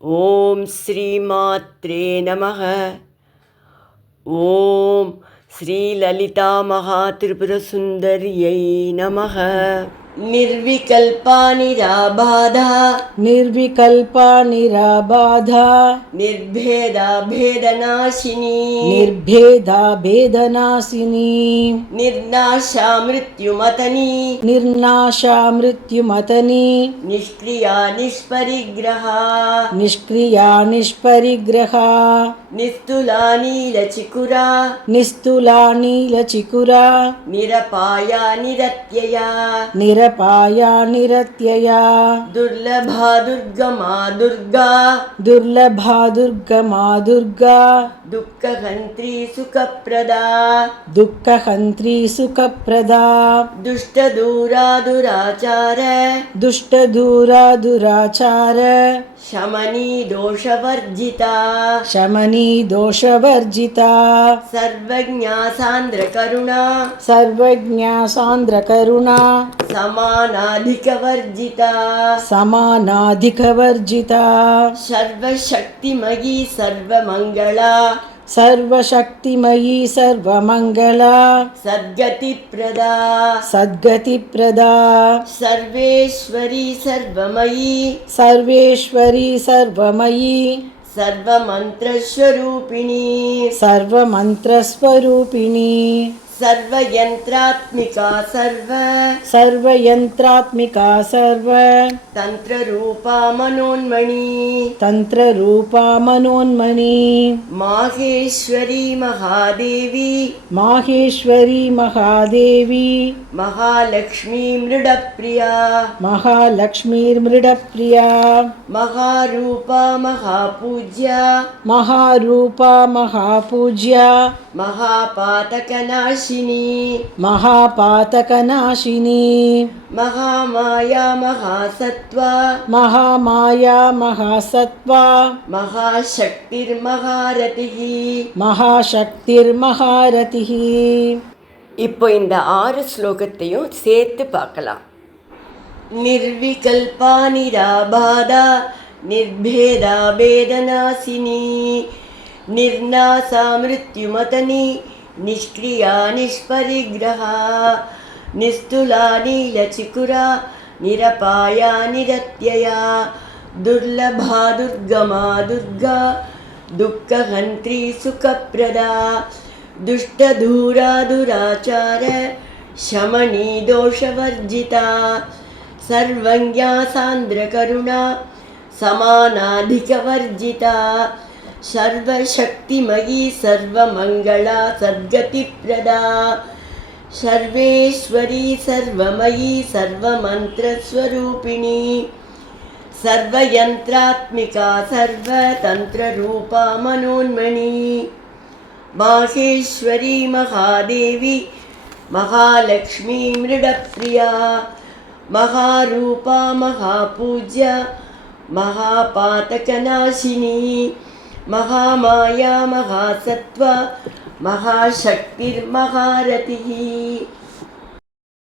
ஓம் ஸ்ரீமாத்ரே நமः. ஓம் ஸ்ரீ லலிதா மகா திரிபுர சுந்தரியை நமः. நிர்விகல்பா நிராபாதா निर्विकल्पा निराबाधा நிர்பேதா பேதநாசினி निर्भेदा भेदनाशिनी நிர்நாஷா மிருத்யுமதனி निर्नाशा मृत्युमतनी நிஷ்க்ரியா நிஷ்பரிக்ரஹா निष्क्रिया निष्परिग्रहा நிஸ்துலா நீலசிகுரா निस्तुला नीलचिकुरा நிரபாயா நிரத்யயா निरपाया निरत्यया दुर्लभा दुर्गमा दुर्गा दुर्लभा दुर्गमा दुर्गा दुःखहन्त्री सुखप्रदा दुःखहन्त्री सुखप्रदा दुष्टदूरा दुराचार दुष्टदूरा दुराचार शमनी दोषवर्जिता शमनी दोषवर्जिता सर्वज्ञा सान्द्रकरुणा सर्वज्ञा सान्द्रकरुणा समानाधिकवर्जिता समानाधिकवर्जिता सर्वशक्तिमयी सर्वमङ्गला सर्वशक्तिमयी सर्वमङ्गला सद्गतिप्रदा सद्गतिप्रदा सर्वेश्वरी सर्वमयी सर्वेश्वरी सर्वमयी सर्वमन्त्रस्वरूपिणी सर्वमन्त्रस्वरूपिणी सर्वयन्त्रात्मिका सर्वयन्त्रात्मिका सर्व तन्त्ररूपा मनोन्मणि तन्त्ररूपा मनोन्मणि माहेश्वरी महादेवी माहेश्वरी महादेवी महालक्ष्मी मृडप्रिया महालक्ष्मीर्मृडप्रिया महारूपा महापूज्या महारूपा महापूज्या महापातकनाशिनी महापातकनाशिनी महामाया महासत्त्वा महामाया महासत्त्वा महाशक्तिर्महारतिः महाशक्तिर्महारतिः. இப்போ இந்த 6 ஸ்லோகத்தையும் சேர்த்து பார்க்கலாம். நிர்விகல்பா நிராபாதா நிர்பேதா பேதநாசினி நிர்நாசா மிருத்யுமதனி நிஷ்க்ரியா நிஷ்பரிக்ரஹா நிஸ்துலா நீலசிகுரா நிரபாயா நிரத்யயா துர்லபா துர்கமா துர்கா துக்கஹந்த்ரி சுகப்ரதா दुष्टधूरा दुराचार शमनी दोषवर्जिता सर्वज्ञा सान्द्रकरुणा समानाधिकवर्जिता सर्वशक्तिमयी सर्वमङ्गला सद्गतिप्रदा सर्वेश्वरी सर्वमयी सर्वमन्त्रस्वरूपिणी सर्वयन्त्रात्मिका सर्वतन्त्ररूपा मनोन्मणि माहेश्वरी महादेवी महालक्ष्मी मृडप्रिया महारूपा महापूज्या महापातकनाशिनी महामाया महासत्त्वा महाशक्तिर्महारतिः.